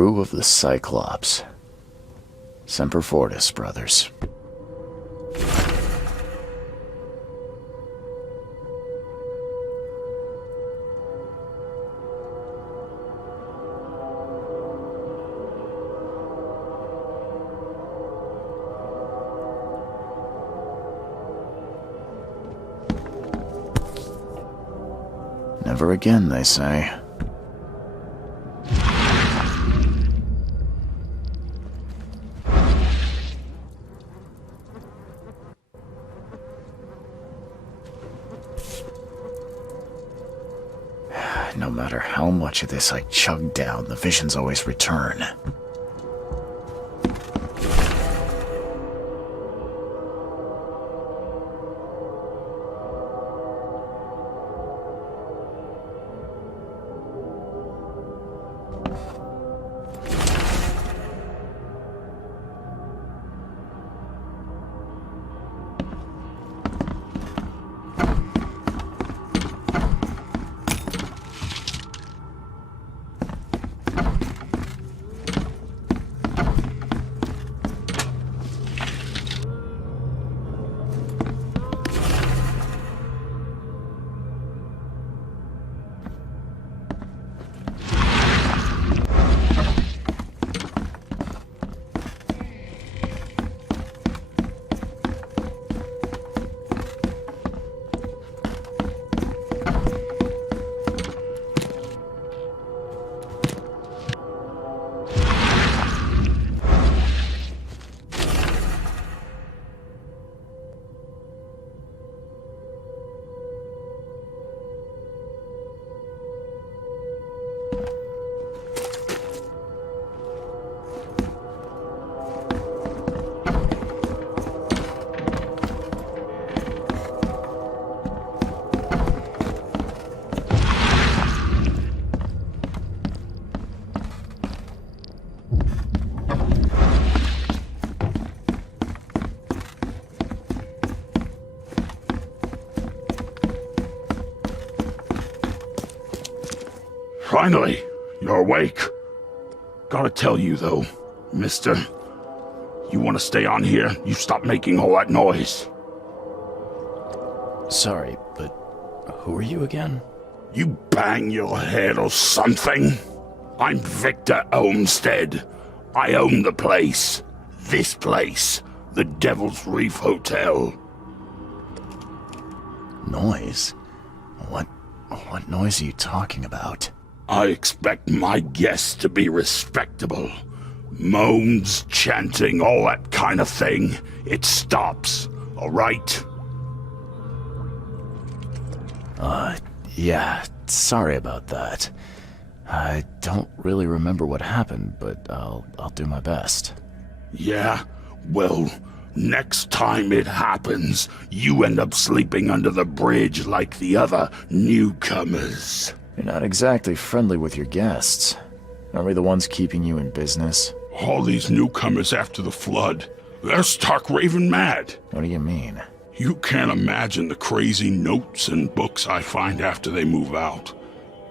crew of the Cyclops. Semper Fortis, brothers. Never again, they say. No matter how much of this I chug down, the visions always return. Finally, you're awake. Gotta tell you though, mister, you want to stay on here, you stop making all that noise. Sorry, but who are you again? You bang your head or something? I'm Victor Olmsted. I own the place. This place. The Devil's Reef Hotel. Noise? What noise are you talking about? I expect my guests to be respectable. Moans, chanting, all that kind of thing. It stops, all right? Yeah, sorry about that. I don't really remember what happened, but I'll do my best. Yeah? Well, next time it happens, you end up sleeping under the bridge like the other newcomers. You're not exactly friendly with your guests. Aren't we the ones keeping you in business? All these newcomers after the flood, they're stark raving mad. What do you mean? You can't imagine the crazy notes and books I find after they move out.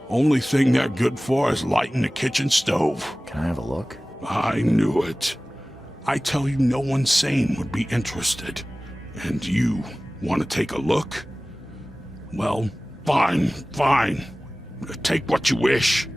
Only thing they're good for is lighting the kitchen stove. Can I have a look? I knew it. I tell you, no one sane would be interested. And you want to take a look? Well, fine. Take what you wish.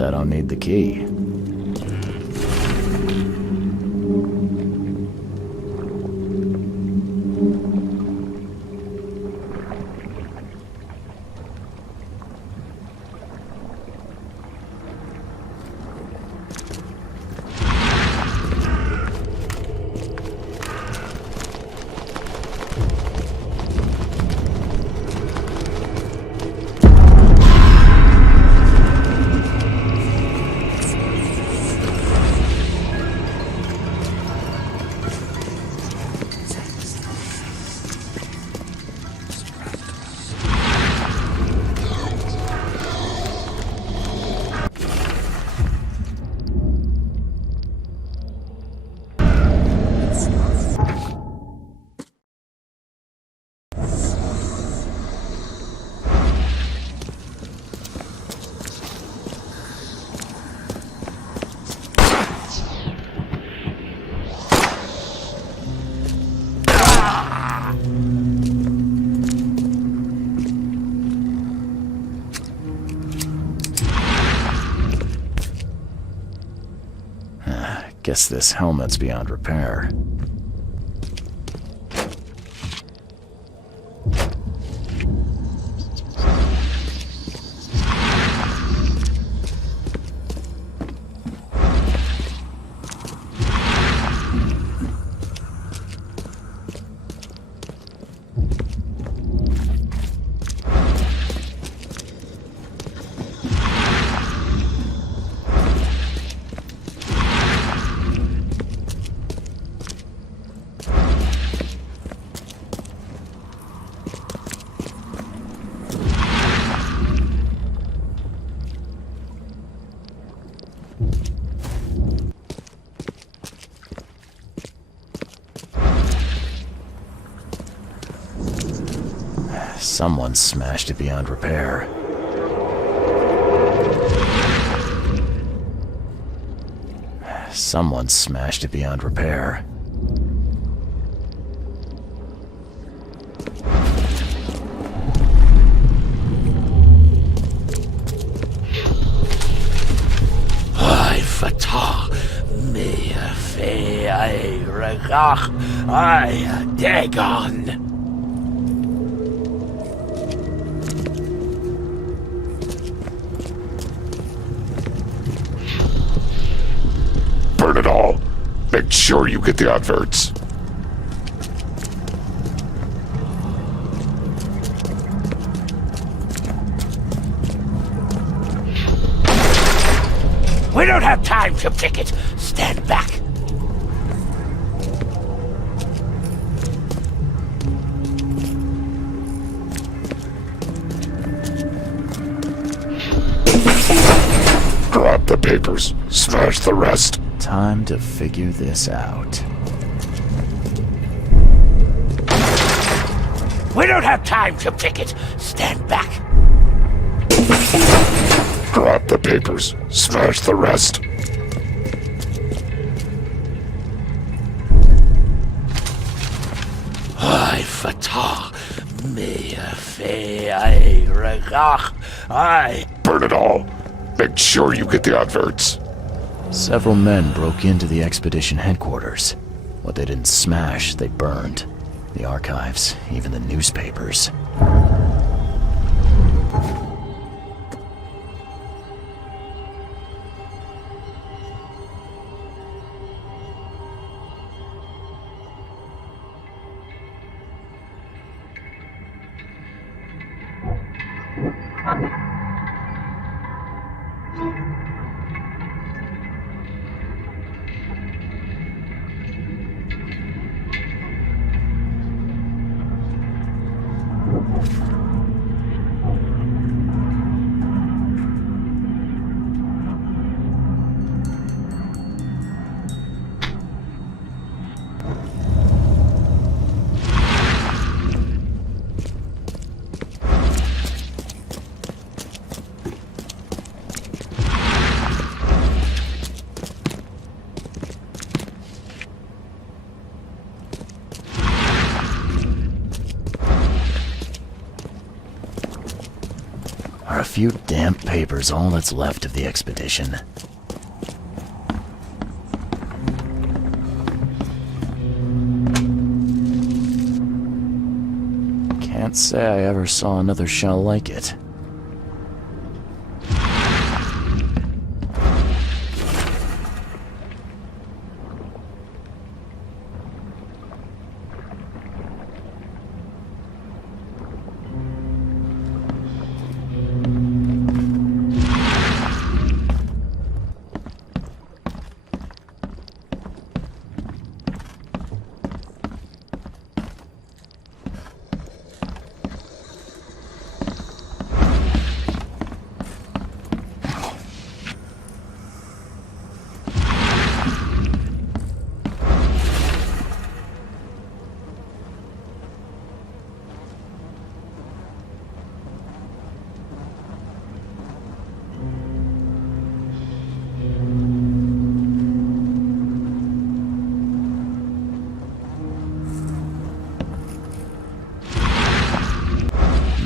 guess I don't need the key. Guess this helmet's beyond repair. Someone smashed it beyond repair. Someone smashed it beyond repair. I fatah me fe I regach I dagon. Burn it all. Make sure you get the adverts. We don't have time to picket. Stand back. Grab the papers. Smash the rest. Time to figure this out. We don't have time to picket. Stand back. Grab the papers. Smash the rest. I fatah me fe I regach I. Burn it all. Make sure you get the adverts. Several men broke into the expedition headquarters. What they didn't smash, they burned. The archives, even the newspapers. few damp papers all that's left of the expedition. Can't say I ever saw another shell like it.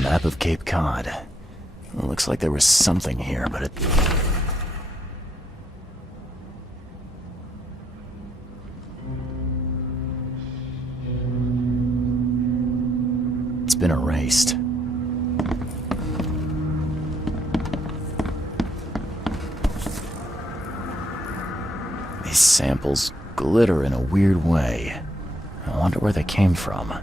Map of Cape Cod. Well, looks like there was something here, but it's been erased. These samples glitter in a weird way. I wonder where they came from.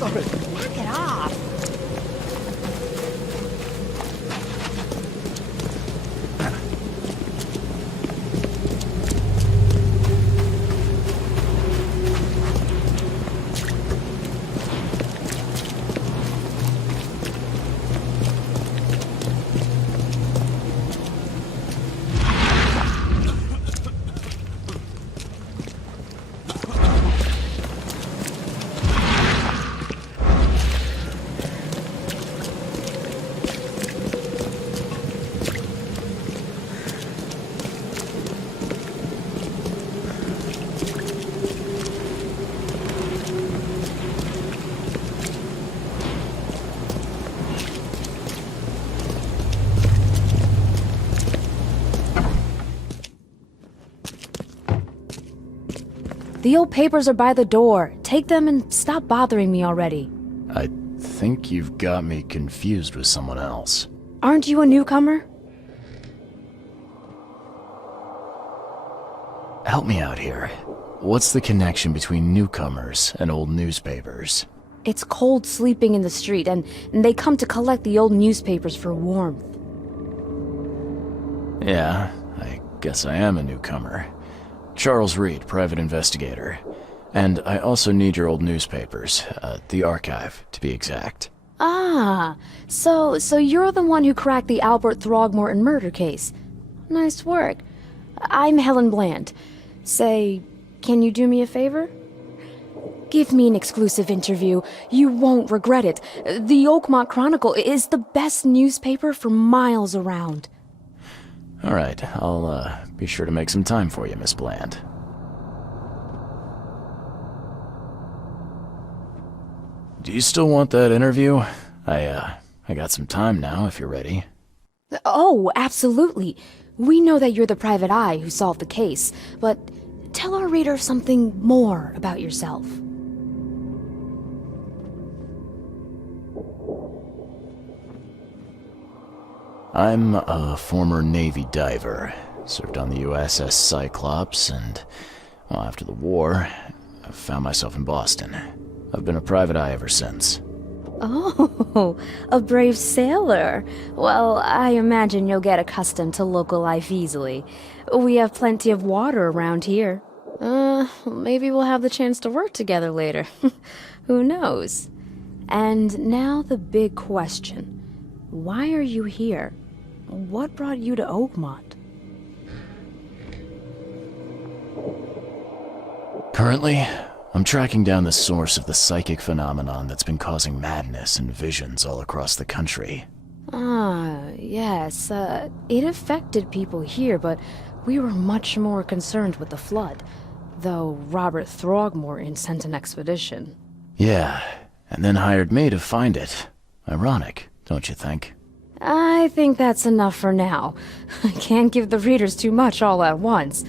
Knock it off. The old papers are by the door. Take them and stop bothering me already. I think you've got me confused with someone else. Aren't you a newcomer? Help me out here. What's the connection between newcomers and old newspapers? It's cold sleeping in the street, and they come to collect the old newspapers for warmth. Yeah, I guess I am a newcomer. Charles Reed, private investigator. And I also need your old newspapers, the archive, to be exact. Ah, so you're the one who cracked the Albert Throgmorton murder case. Nice work. I'm Helen Bland. Say, can you do me a favor? Give me an exclusive interview. You won't regret it. The Oakmont Chronicle is the best newspaper for miles around. All right, I'll be sure to make some time for you, Miss Bland. Do you still want that interview? I got some time now, if you're ready. Oh, absolutely. We know that you're the private eye who solved the case, but tell our reader something more about yourself. I'm a former Navy diver. Served on the USS Cyclops, and, well, after the war, I found myself in Boston. I've been a private eye ever since. Oh, a brave sailor. Well, I imagine you'll get accustomed to local life easily. We have plenty of water around here. Maybe we'll have the chance to work together later. Who knows? And now the big question. Why are you here? What brought you to Oakmont? Currently, I'm tracking down the source of the psychic phenomenon that's been causing madness and visions all across the country. Ah, yes, it affected people here, but we were much more concerned with the flood. Though Robert Throgmorton sent an expedition. Yeah, and then hired me to find it. Ironic, don't you think? I think that's enough for now. I can't give the readers too much all at once.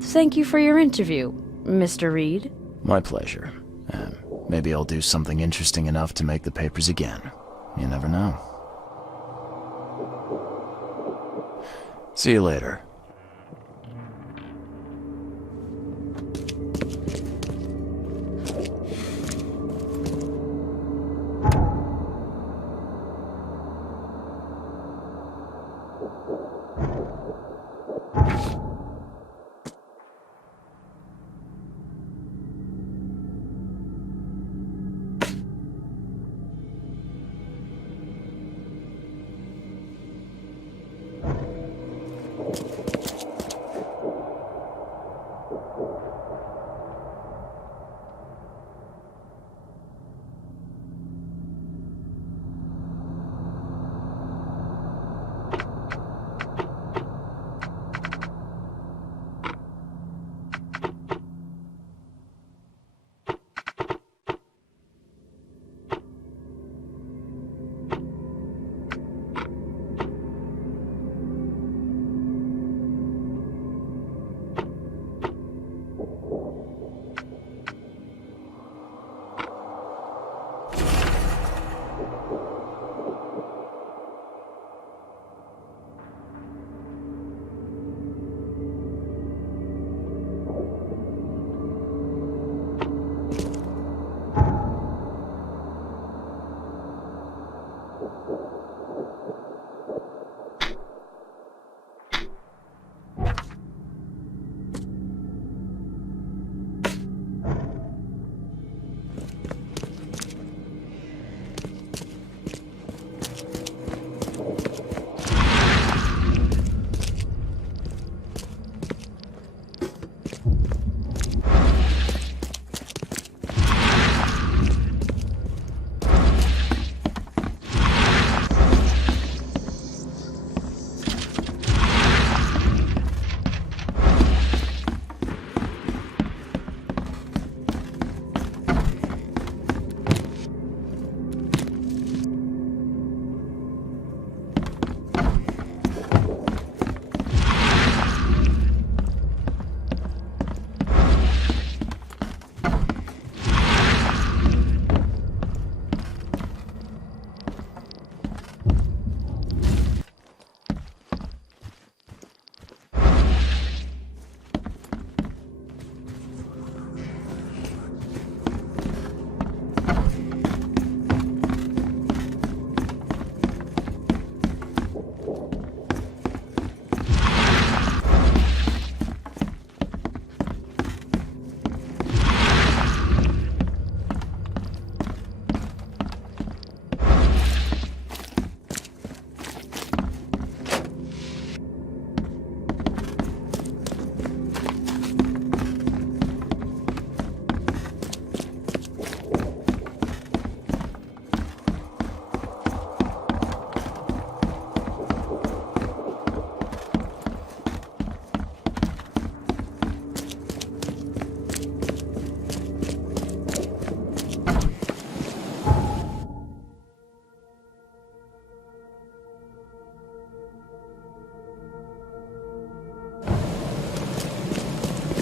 Thank you for your interview, Mr. Reed. My pleasure. Maybe I'll do something interesting enough to make the papers again. You never know. See you later.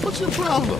What's your problem?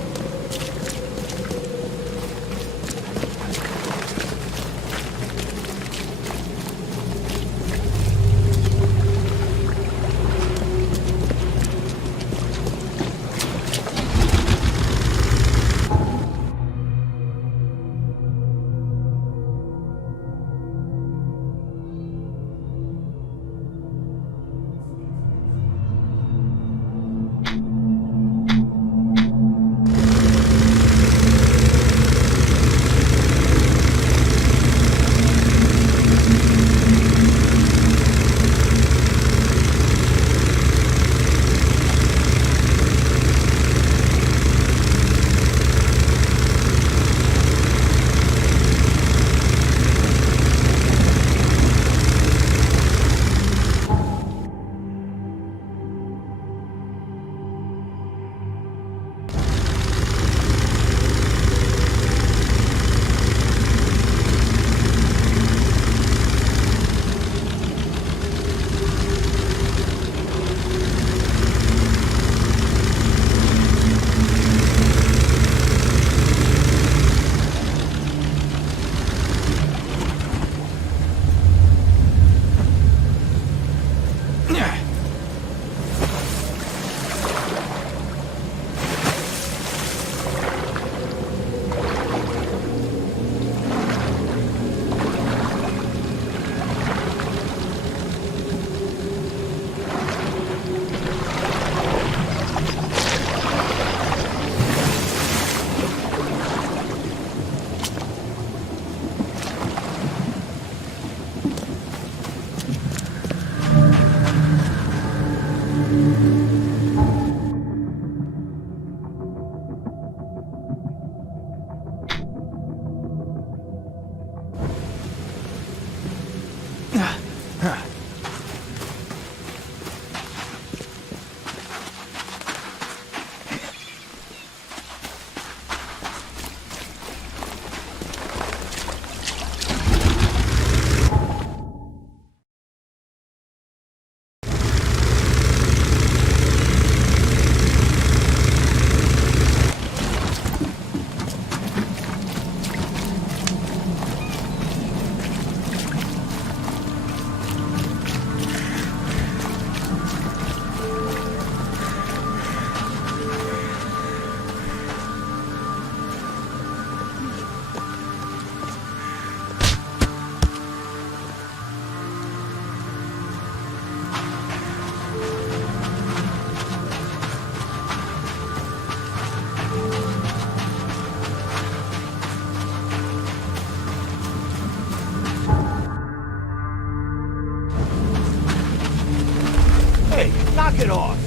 Hey, knock it off!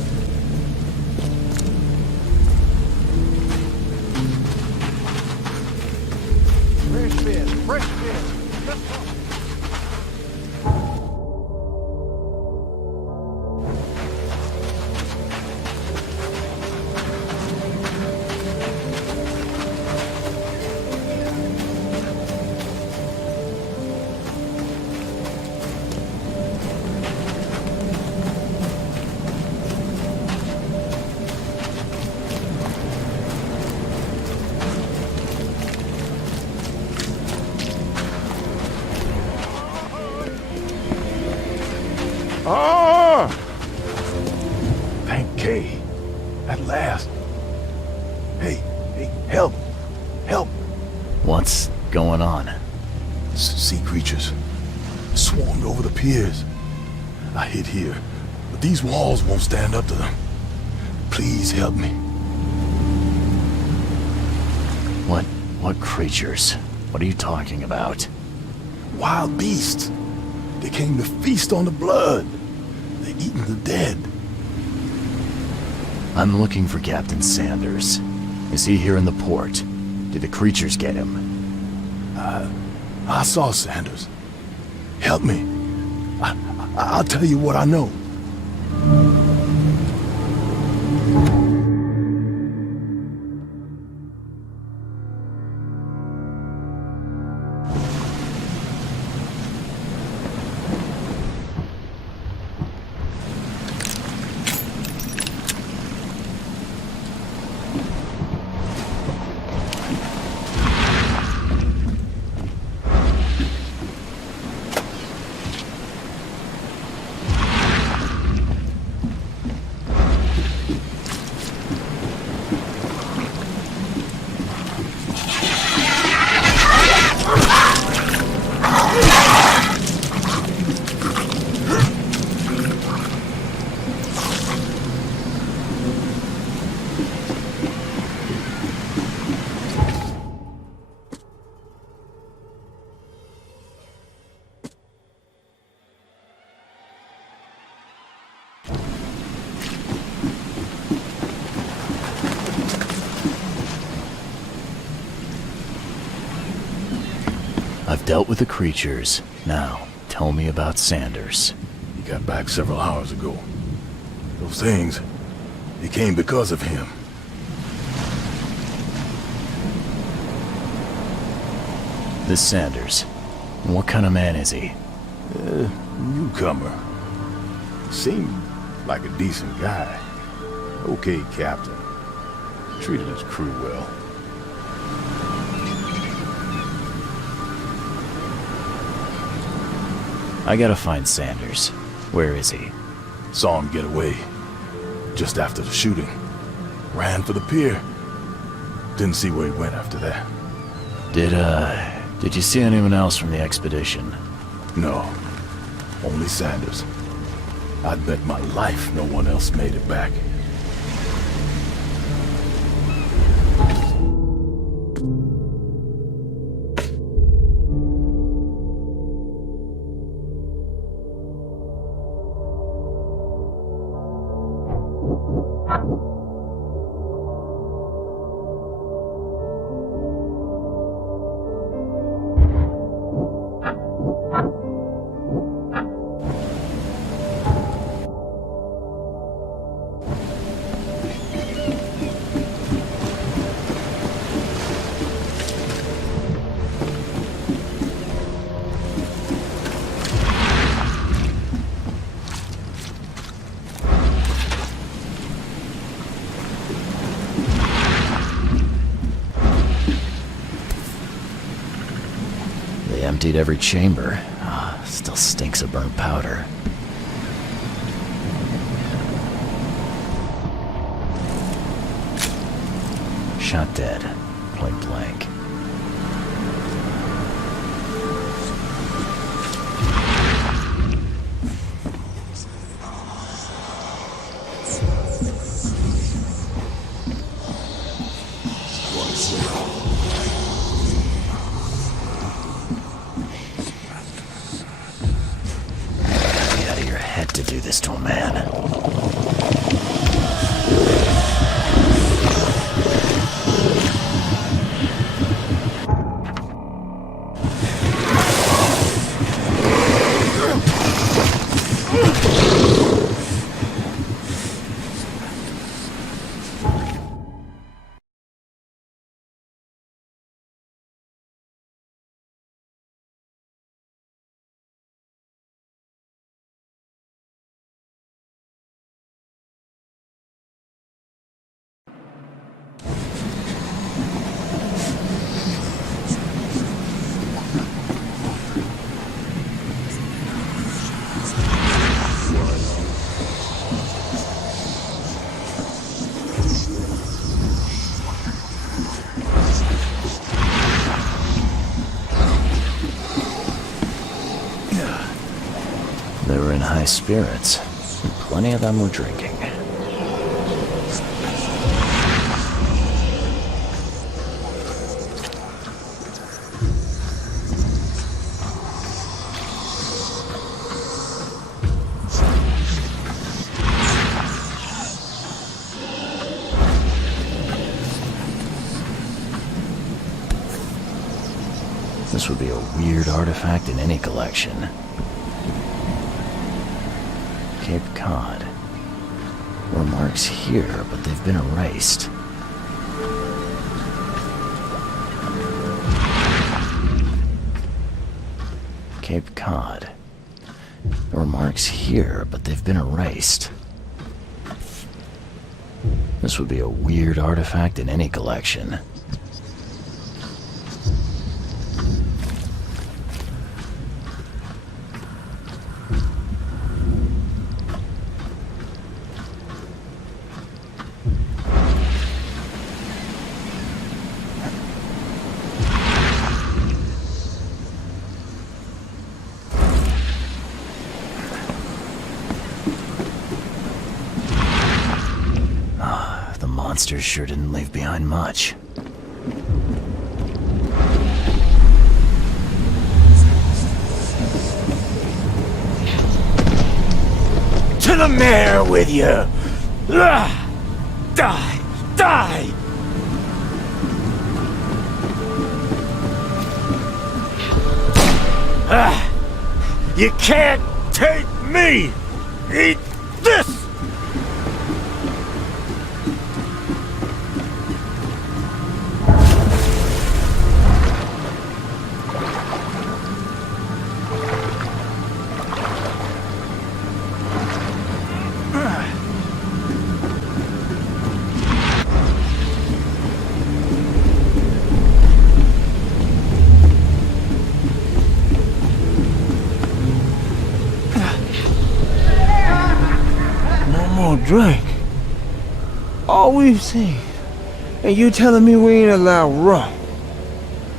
Fresh fish, fresh fish. Let's go. Ah! Thank Kay. At last. Hey, help! Help! What's going on? Sea creatures. Swarmed over the piers. I hid here, but these walls won't stand up to them. Please help me. What creatures? What are you talking about? Wild beasts. They came to feast on the blood. They're eating the dead. I'm looking for Captain Sanders. Is he here in the port? Did the creatures get him? I saw Sanders. Help me. I'll tell you what I know. I've dealt with the creatures. Now, tell me about Sanders. He got back several hours ago. Those things, they came because of him. This Sanders. What kind of man is he? Newcomer. Seemed like a decent guy. Okay, Captain. Treated his crew well. I gotta find Sanders. Where is he? Saw him get away. Just after the shooting. Ran for the pier. Didn't see where he went after that. Did you see anyone else from the expedition? No. Only Sanders. I'd bet my life no one else made it back. They emptied every chamber. Still stinks of burnt powder. Shot dead. Point blank. have to do this to a man. They were in high spirits, and plenty of them were drinking. This would be a weird artifact in any collection. Cape Cod. There were marks here, but they've been erased. Cape Cod. There were marks here, but they've been erased. This would be a weird artifact in any collection. Monsters sure didn't leave behind much. To the mayor with you! Die! Die! You can't take me! Eat this! Drink. All we've seen. And you telling me we ain't allowed rum?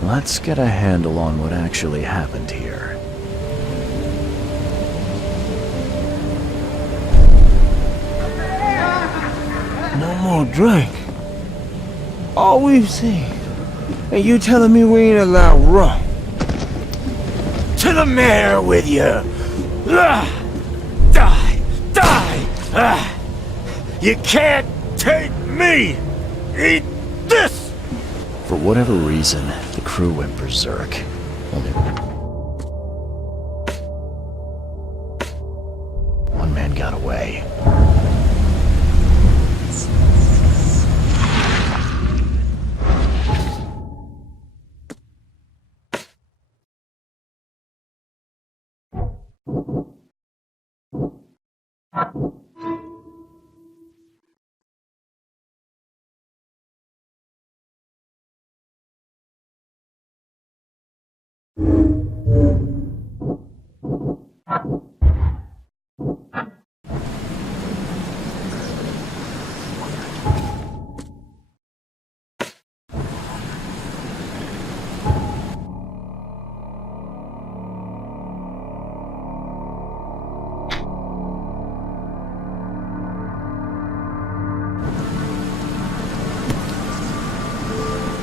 Let's get a handle on what actually happened here. No more drink. All we've seen. And you telling me we ain't allowed rum? To the mayor with you! Die! You can't take me! Eat this! For whatever reason, the crew went berserk. Only one man got away.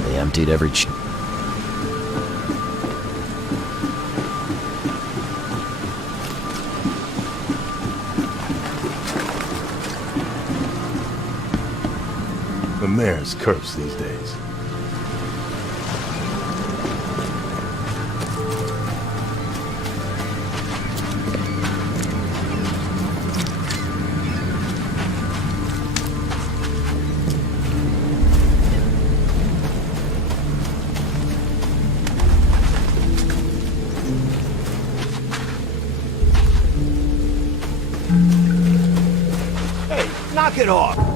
They emptied every mayor's cursed these days. Hey, knock it off!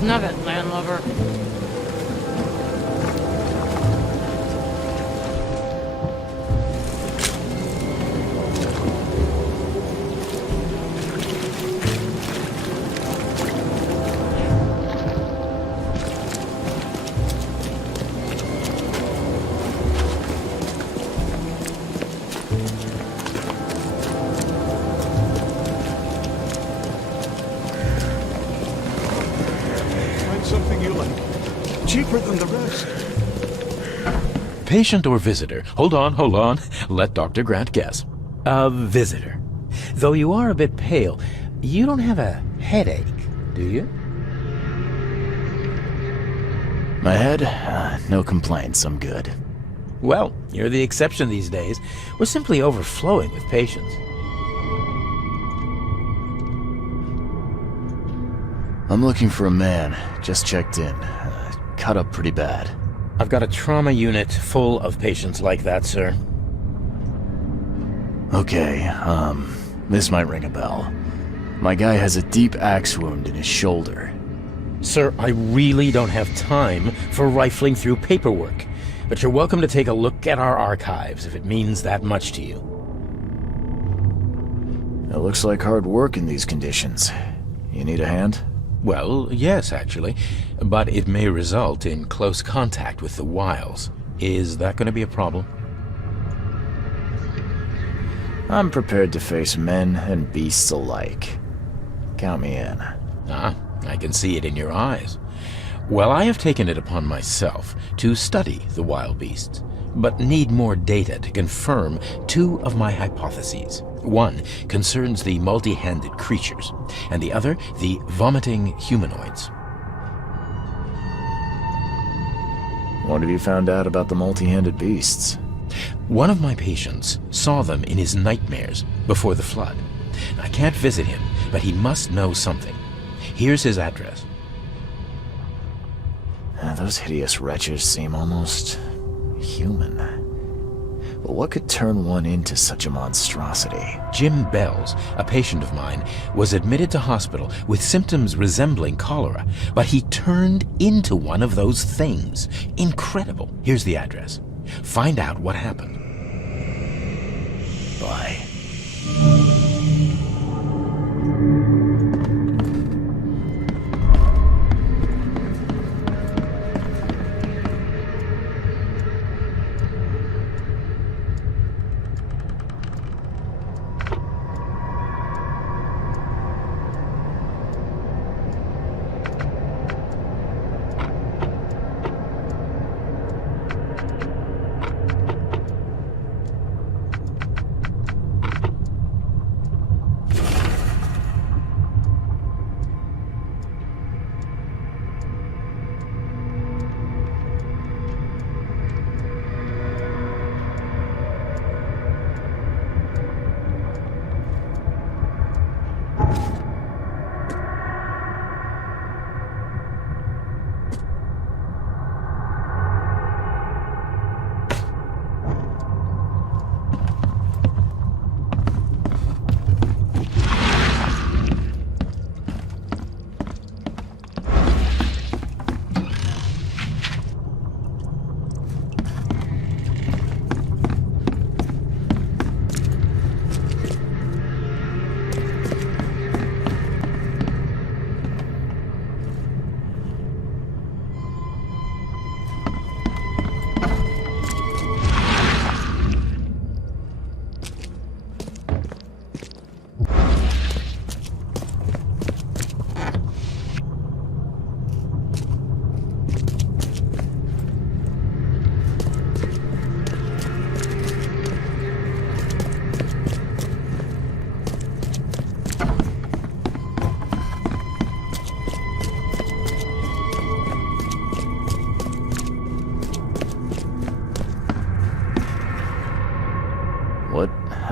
Snub it, landlubber. Find something you like. Cheaper than the rest. Patient or visitor? Hold on. Let Dr. Grant guess. A visitor. Though you are a bit pale, you don't have a headache, do you? My head? No complaints, I'm good. Well, you're the exception these days. We're simply overflowing with patients. I'm looking for a man. Just checked in. Cut up pretty bad. I've got a trauma unit full of patients like that, sir. Okay, this might ring a bell. My guy has a deep axe wound in his shoulder. Sir, I really don't have time for rifling through paperwork, but you're welcome to take a look at our archives if it means that much to you. It looks like hard work in these conditions. You need a hand? Well, yes, actually, but it may result in close contact with the wiles. Is that going to be a problem? I'm prepared to face men and beasts alike. Count me in. Ah, I can see it in your eyes. Well, I have taken it upon myself to study the wild beasts, but need more data to confirm two of my hypotheses. One concerns the multi-handed creatures, and the other the vomiting humanoids. What have you found out about the multi-handed beasts? One of my patients saw them in his nightmares before the flood. I can't visit him, but he must know something. Here's his address. Those hideous wretches seem almost human. But what could turn one into such a monstrosity? Jim Bells, a patient of mine, was admitted to hospital with symptoms resembling cholera, but he turned into one of those things. Incredible. Here's the address. Find out what happened. Bye.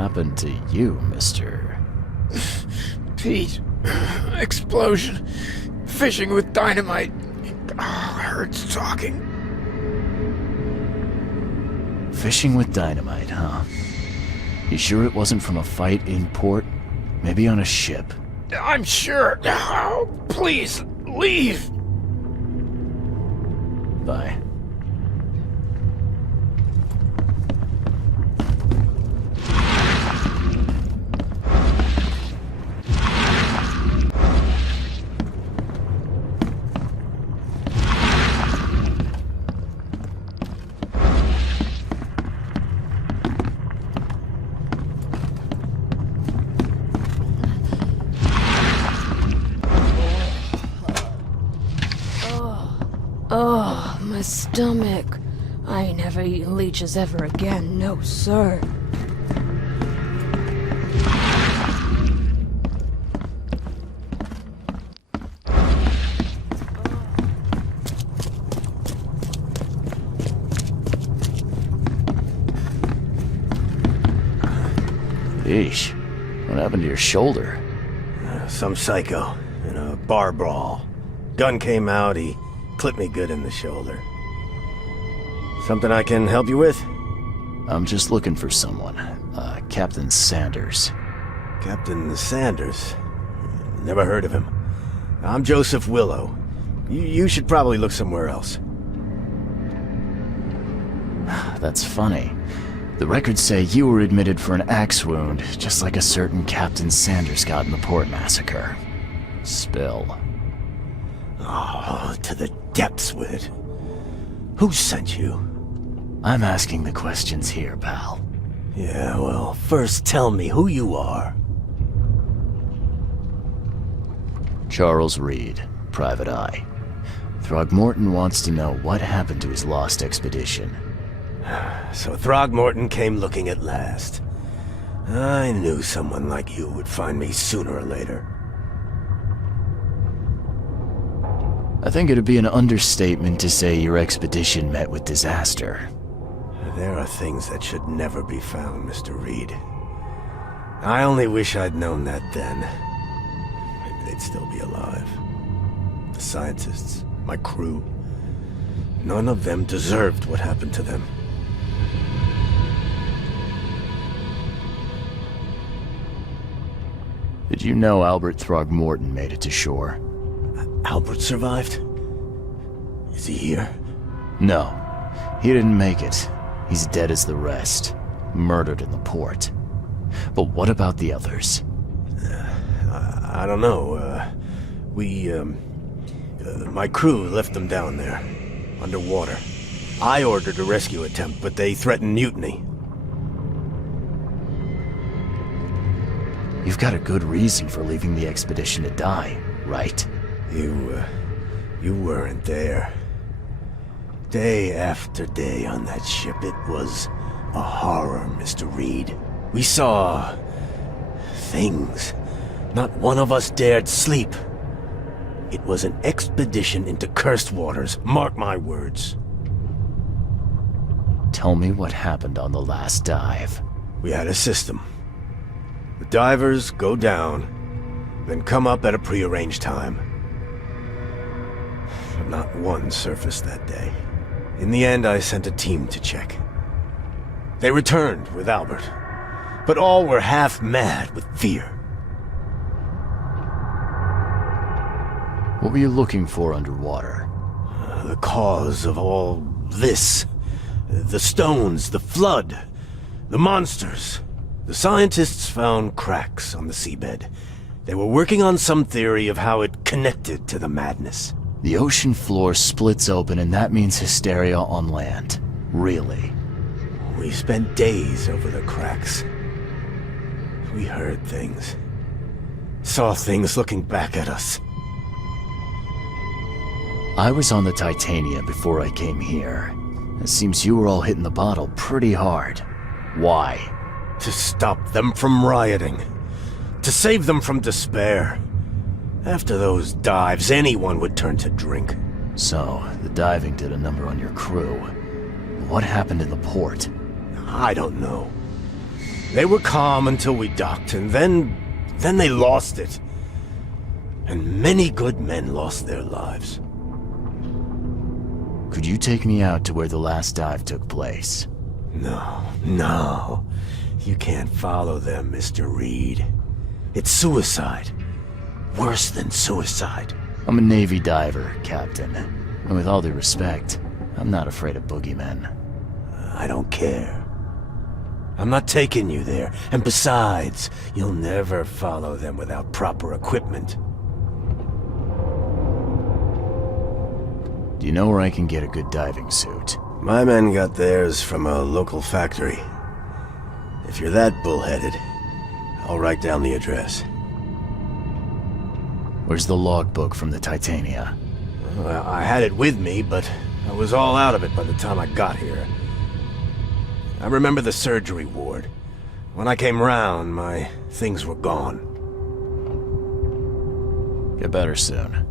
happened to you, Mr.? Pete. Explosion. Fishing with dynamite. Hurts talking. Fishing with dynamite, huh? You sure it wasn't from a fight in port? Maybe on a ship? I'm sure. Oh, please, leave. Bye. Oh, my stomach. I ain't never eaten leeches ever again, no sir. Yeesh. What happened to your shoulder? Some psycho in a bar brawl. Gun came out, he clipped me good in the shoulder. Something I can help you with? I'm just looking for someone. Captain Sanders. Captain Sanders? Never heard of him. I'm Joseph Willow. You should probably look somewhere else. That's funny. The records say you were admitted for an axe wound, just like a certain Captain Sanders got in the port massacre. Spill. Oh, to the depths with it. Who sent you? I'm asking the questions here, pal. Yeah, well, first tell me who you are. Charles Reed, Private Eye. Throgmorton wants to know what happened to his lost expedition. So Throgmorton came looking at last. I knew someone like you would find me sooner or later. I think it'd be an understatement to say your expedition met with disaster. There are things that should never be found, Mr. Reed. I only wish I'd known that then. Maybe they'd still be alive. The scientists, my crew, none of them deserved what happened to them. Did you know Albert Throgmorton made it to shore? Albert survived? Is he here? No, he didn't make it. He's dead as the rest. Murdered in the port. But what about the others? I don't know. My crew left them down there, underwater. I ordered a rescue attempt, but they threatened mutiny. You've got a good reason for leaving the expedition to die, right? You weren't there. Day after day on that ship, it was a horror, Mr. Reed. We saw things. Not one of us dared sleep. It was an expedition into cursed waters, mark my words. Tell me what happened on the last dive. We had a system. The divers go down, then come up at a prearranged time. But not one surfaced that day. In the end, I sent a team to check. They returned with Albert, but all were half mad with fear. What were you looking for underwater? The cause of all this. The stones, the flood, the monsters. The scientists found cracks on the seabed. They were working on some theory of how it connected to the madness. The ocean floor splits open and that means hysteria on land. Really? We spent days over the cracks. We heard things. Saw things looking back at us. I was on the Titania before I came here. It seems you were all hitting the bottle pretty hard. Why? To stop them from rioting. To save them from despair. After those dives, anyone would turn to drink. So, the diving did a number on your crew. What happened in the port? I don't know. They were calm until we docked, and then they lost it. And many good men lost their lives. Could you take me out to where the last dive took place? No. You can't follow them, Mr. Reed. It's suicide. Worse than suicide. I'm a Navy diver, Captain. And with all due respect, I'm not afraid of boogeymen. I don't care. I'm not taking you there. And besides, you'll never follow them without proper equipment. Do you know where I can get a good diving suit? My men got theirs from a local factory. If you're that bullheaded, I'll write down the address. Where's the logbook from the Titania? Well, I had it with me, but I was all out of it by the time I got here. I remember the surgery ward. When I came round, my things were gone. Get better soon.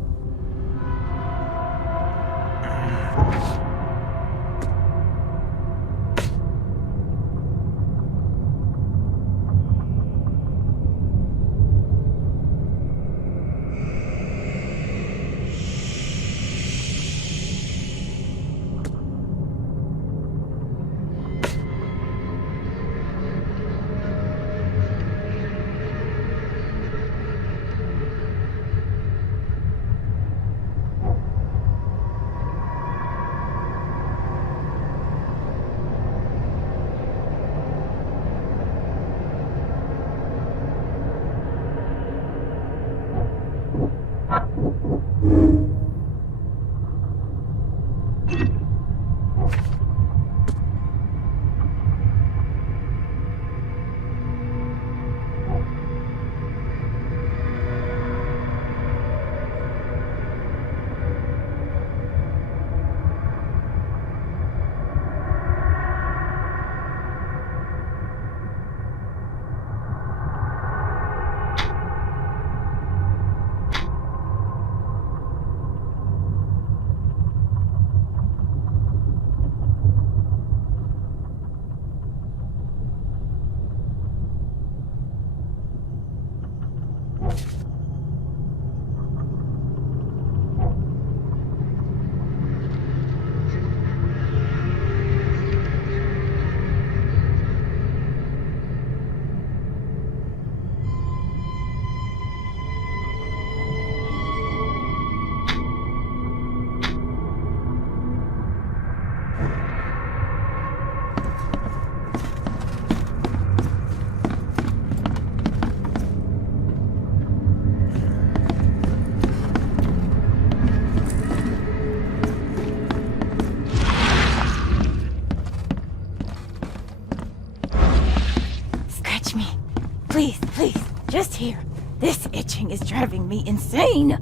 Please, just here. This itching is driving me insane.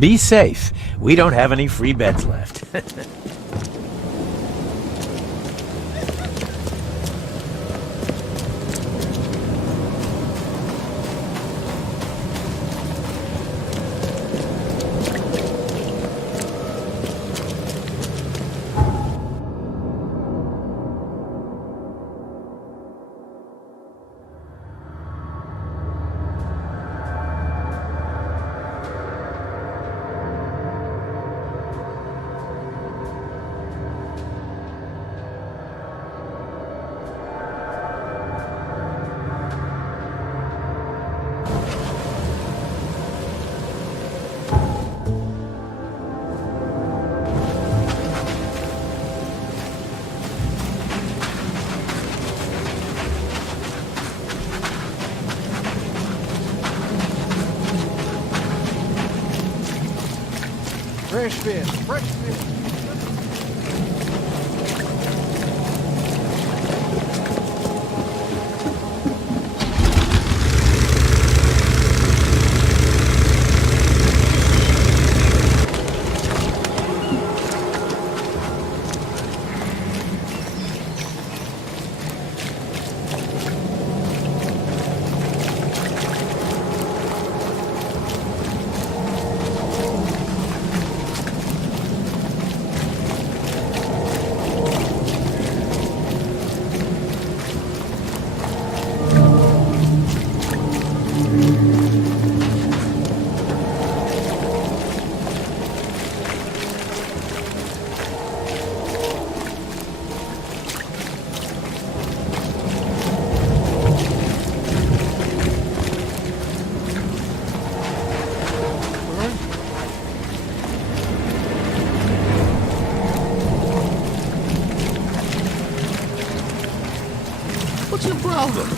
Be safe. We don't have any free beds left. Fresh fish, fresh fish. What's your problem?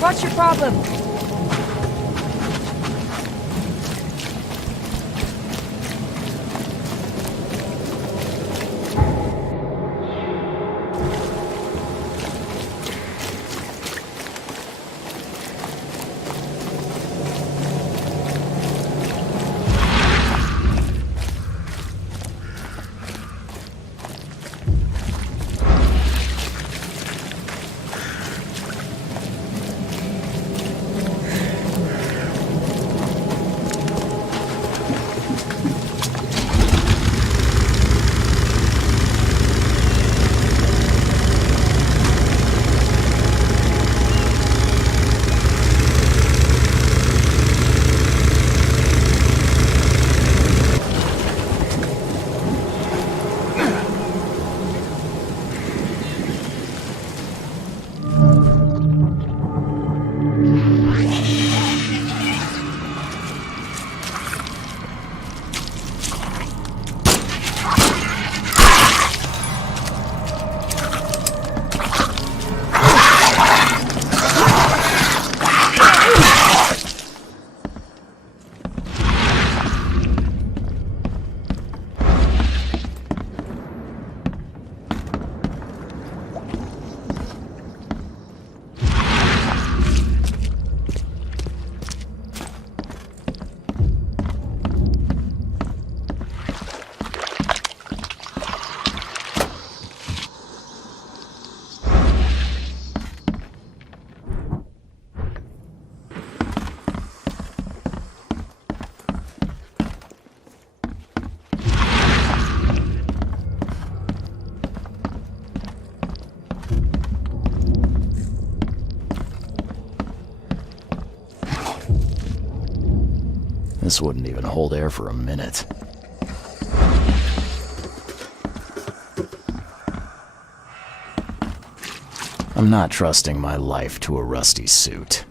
What's your problem? This wouldn't even hold air for a minute. I'm not trusting my life to a rusty suit.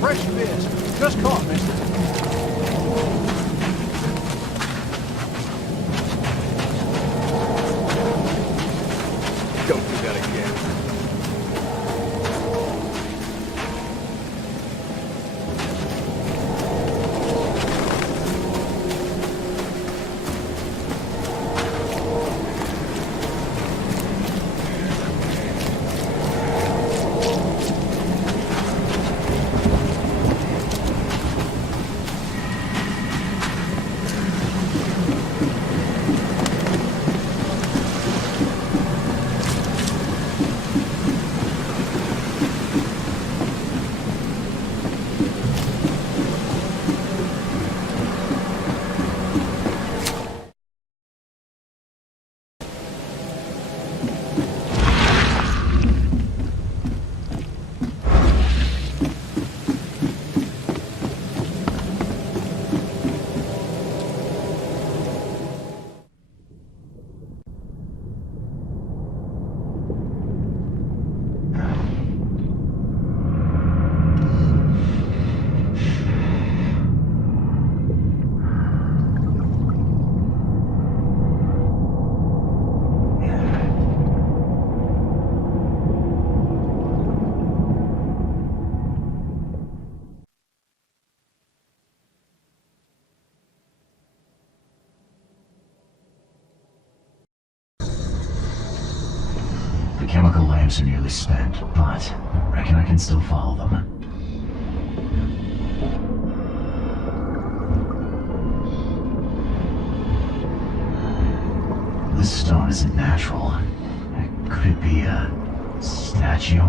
Fresh fish. Just caught, mister. Don't do that again. The chemical lamps are nearly spent, but I reckon I can still follow them. This stone isn't natural. Could it be a statue?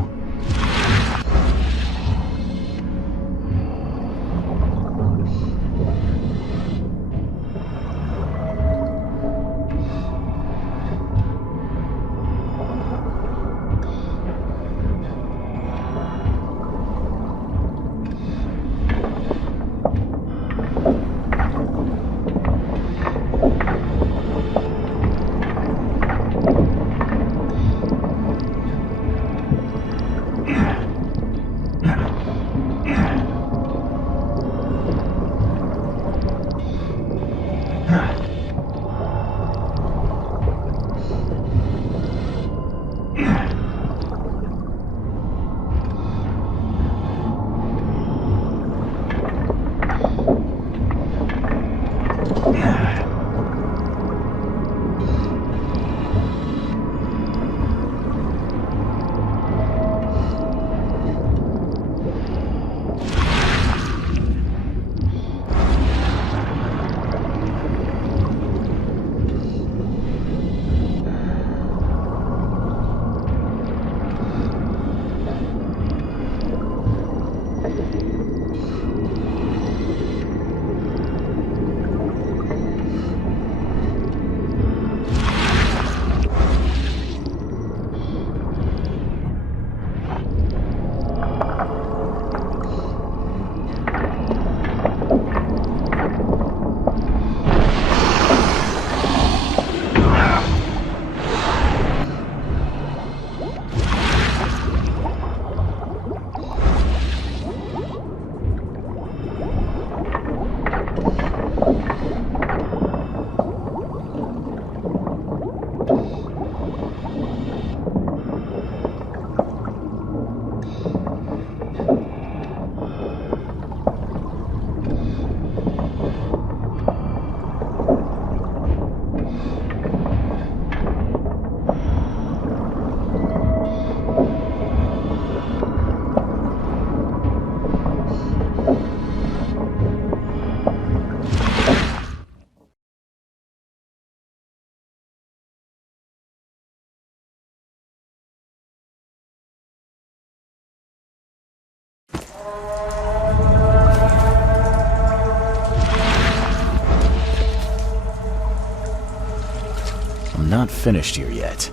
not finished here yet.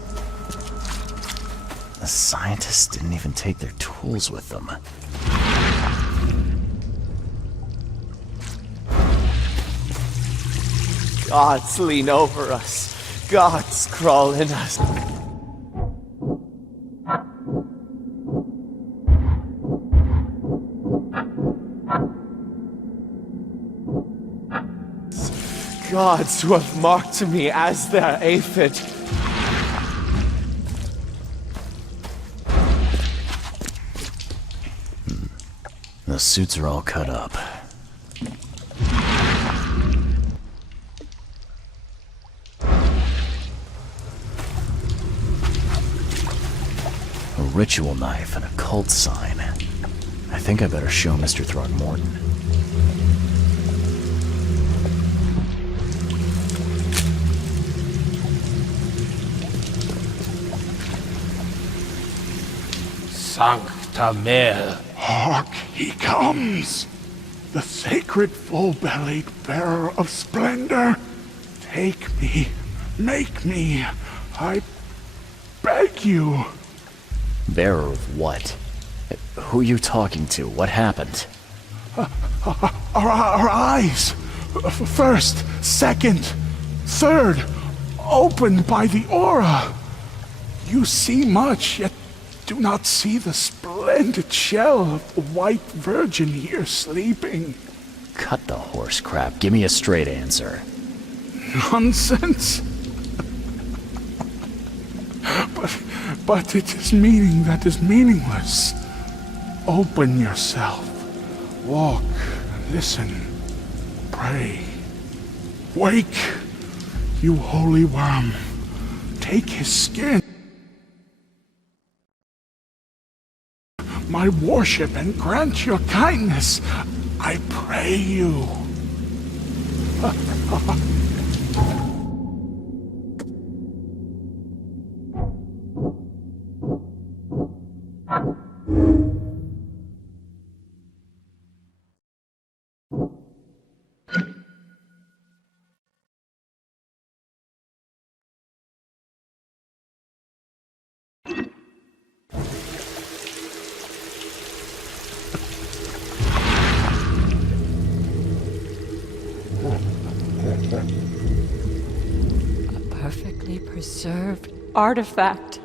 The scientists didn't even take their tools with them. Gods lean over us. Gods crawl in us. Gods who have marked me as their aphid. The suits are all cut up. A ritual knife and a cult sign. I think I better show Mr. Throckmorton. Sancta Mare. Hark, he comes! The sacred full-bellied bearer of splendor! Take me, make me, I beg you. Bearer of what? Who are you talking to? What happened? Our eyes! First, second, third, opened by the aura. You see much, yet do not see the splendid shell of the white virgin here sleeping. Cut the horse crap. Give me a straight answer. Nonsense. But it is meaning that is meaningless. Open yourself. Walk, listen, pray. Wake, you holy worm. Take his skin. My worship and grant your kindness, I pray you. Perfectly preserved artifact.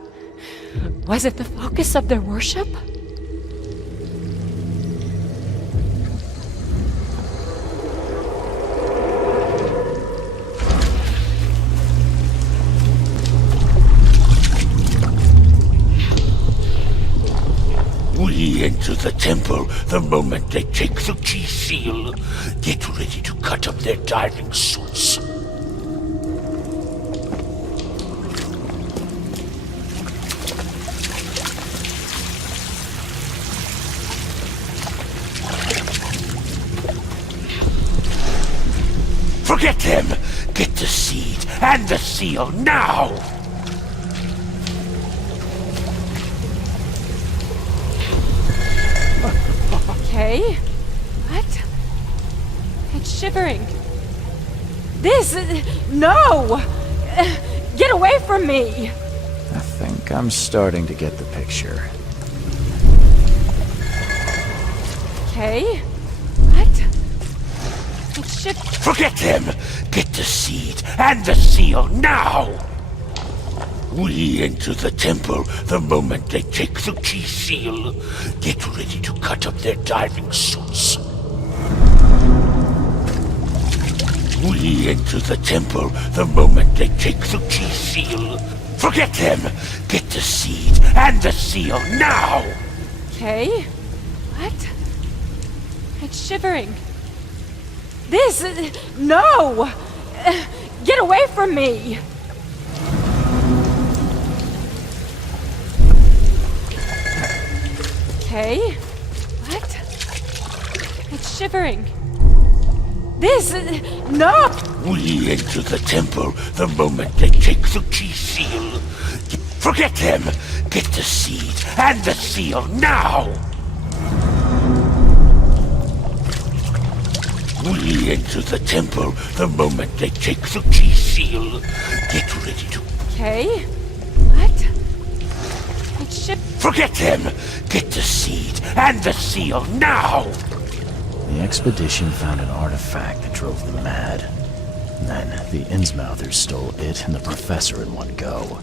Was it the focus of their worship? We enter the temple the moment they take the key seal. Get ready to cut up their diving suits. Forget them! Get the seed and the seal now! Okay. What? It's shivering. This... No! Get away from me! I think I'm starting to get the picture. Okay. What? It's shivering. Forget them! Get the seed and the seal now! We enter the temple the moment they take the key seal. Get ready to cut up their diving suits. We enter the temple the moment they take the key seal. Forget them! Get the seed and the seal now! Okay. What? It's shivering. This... No! Get away from me! Okay. What? It's shivering. This... No! We enter the temple the moment they take the key seal. Forget them! Get the seed and the seal now! We enter the temple the moment they take the key seal. Get ready to... okay? What? It should... Forget him! Get the seed and the seal now! The expedition found an artifact that drove them mad. And then the Innsmouthers stole it and the professor in one go.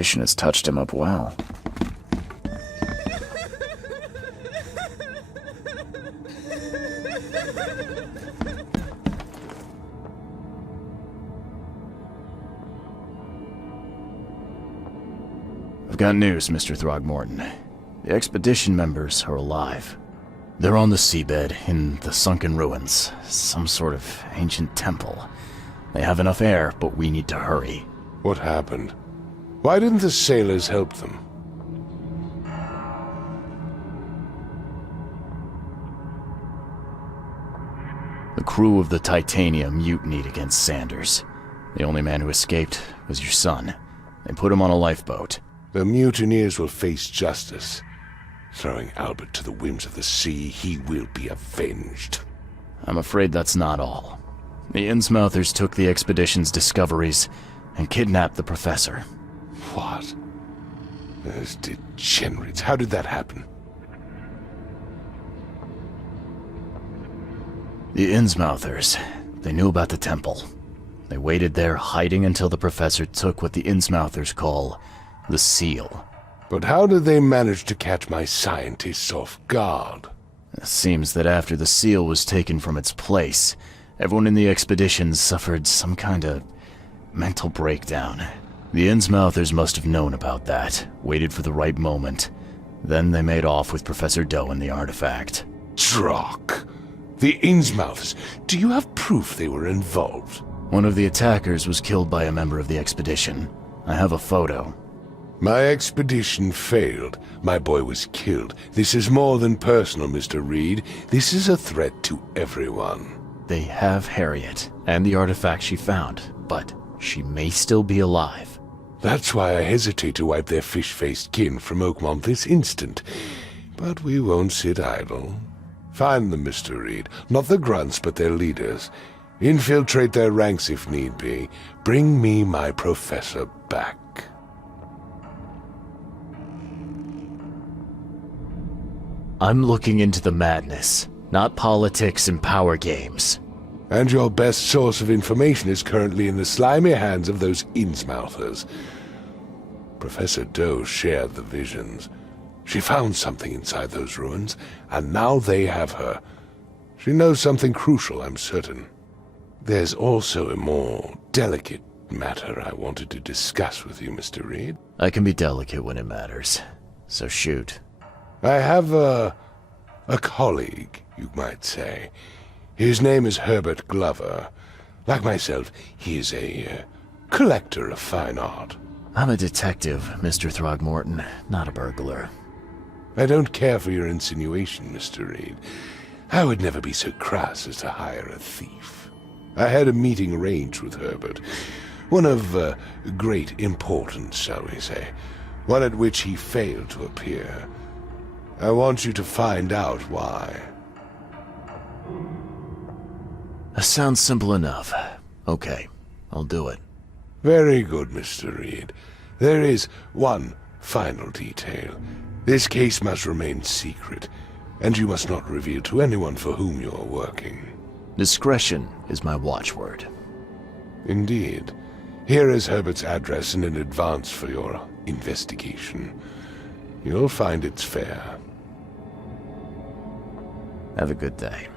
competition has touched him up well. I've got news, Mr. Throgmorton. The expedition members are alive. They're on the seabed, in the sunken ruins. Some sort of ancient temple. They have enough air, but we need to hurry. What happened? Why didn't the sailors help them? The crew of the Titania mutinied against Sanders. The only man who escaped was your son. They put him on a lifeboat. The mutineers will face justice. Throwing Albert to the whims of the sea, he will be avenged. I'm afraid that's not all. The Innsmouthers took the expedition's discoveries and kidnapped the professor. What? Those degenerates. How did that happen? The Innsmouthers. They knew about the temple. They waited there, hiding until the professor took what the Innsmouthers call the seal. But how did they manage to catch my scientists off guard? It seems that after the seal was taken from its place, everyone in the expedition suffered some kind of mental breakdown. The Innsmouthers must have known about that, waited for the right moment. Then they made off with Professor Doe and the artifact. Drock! The Innsmouthers! Do you have proof they were involved? One of the attackers was killed by a member of the expedition. I have a photo. My expedition failed. My boy was killed. This is more than personal, Mr. Reed. This is a threat to everyone. They have Harriet, and the artifact she found, but she may still be alive. That's why I hesitate to wipe their fish-faced kin from Oakmont this instant. But we won't sit idle. Find them, Mr. Reed. Not the grunts, but their leaders. Infiltrate their ranks if need be. Bring me my professor back. I'm looking into the madness, not politics and power games. And your best source of information is currently in the slimy hands of those Innsmouthers. Professor Doe shared the visions. She found something inside those ruins, and now they have her. She knows something crucial, I'm certain. There's also a more delicate matter I wanted to discuss with you, Mr. Reed. I can be delicate when it matters, so shoot. I have a colleague, you might say. His name is Herbert Glover. Like myself, he is a collector of fine art. I'm a detective, Mr. Throgmorton, not a burglar. I don't care for your insinuation, Mr. Reed. I would never be so crass as to hire a thief. I had a meeting arranged with Herbert. One of great importance, shall we say. One at which he failed to appear. I want you to find out why. That sounds simple enough. Okay, I'll do it. Very good, Mr. Reed. There is one final detail. This case must remain secret, and you must not reveal to anyone for whom you are working. Discretion is my watchword. Indeed. Here is Herbert's address and an advance for your investigation. You'll find it's fair. Have a good day.